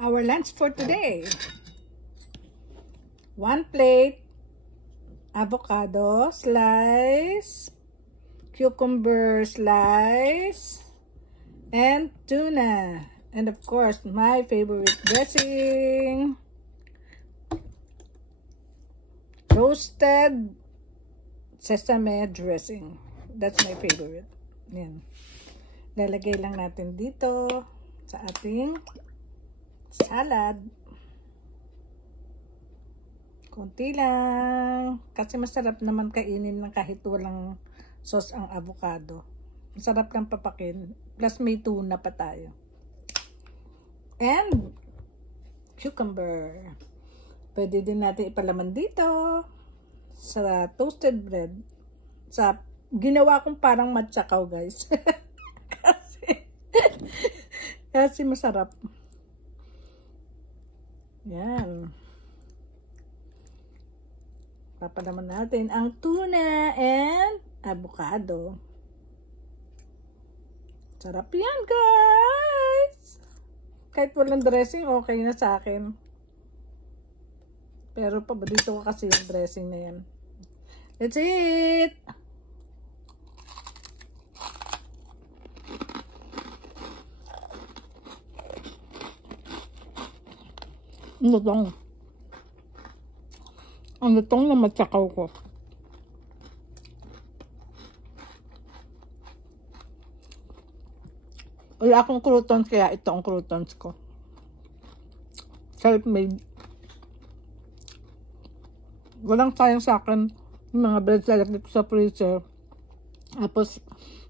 Our lunch for today. 1 plate avocado slice, cucumber slice, and tuna. And of course, my favorite dressing, roasted sesame dressing. That's my favorite. Yan. Lalagay lang natin dito sa ating salad. Konti lang. Kasi masarap naman kainin ng kahit walang sauce ang avocado. Masarap lang papakin. Plus may tuna pa tayo. And cucumber. Pwede din natin ipalaman dito sa toasted bread. Ginawa kong parang matsakaw, guys. kasi masarap. Yan. Papalaman natin ang tuna and avocado. Sarap yan, guys. Kahit walang dressing, okay na sa akin. Pero paborito ko kasi yung dressing na yan. That's it! Ang lutong na matsakaw ko. Wala akong croutons, kaya ito ang croutons ko. Self-made. Walang sayang sa akin yung mga bread salad ko sa freezer. Tapos,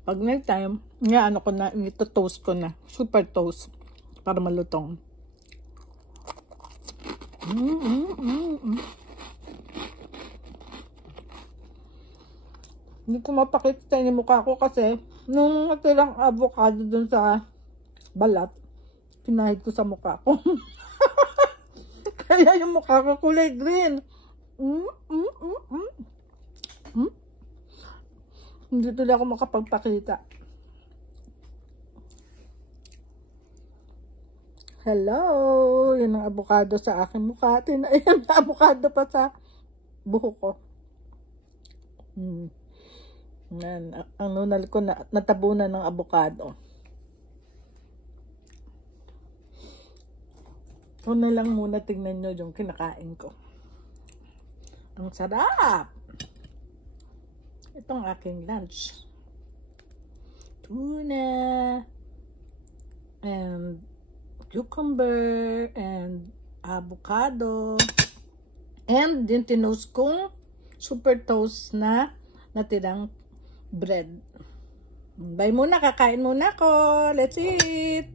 pag night time, ano ko na, ito toast ko na. Super toast. Para malutong. Hindi ko mapakita yung mukha ko kasi nung natirang avocado dun sa balat, pinahid ko sa mukha ko. Kaya yung mukha ko kulay green. Hindi tuloy ako makapagpakita. Hello! Yan ang avocado sa aking mukha. Ayan na avocado pa sa buhok ko. Yan, ang nunal ko na natabunan ng avocado. Una lang muna tingnan nyo yung kinakain ko. Ang sarap! Itong aking lunch. Tuna and cucumber and avocado and yung tinost kong super toast na natirang bread. Bye muna, kakain muna ako. Let's eat!